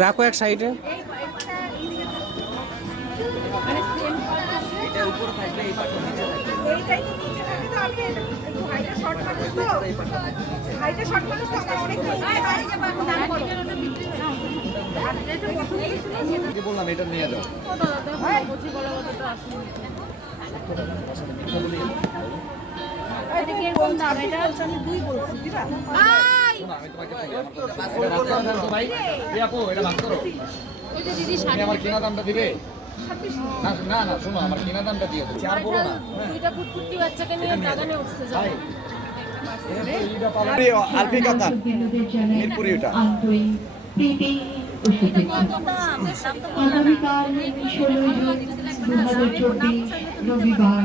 রাখো এক সাইডে। বললাম এটা নিয়ে যাও। আমার কিনা দামটা দিবে না না শোনো আমার কিনা দামটা দিয়ে দেবো আর বলো না দুইটা ফুটফুটি বাচ্চাকে নিয়ে বাগানে উঠতে যাও আলফিকা দাম মিরপুরি ওটা আগামীকাল 16 জুন 2024 রবিবার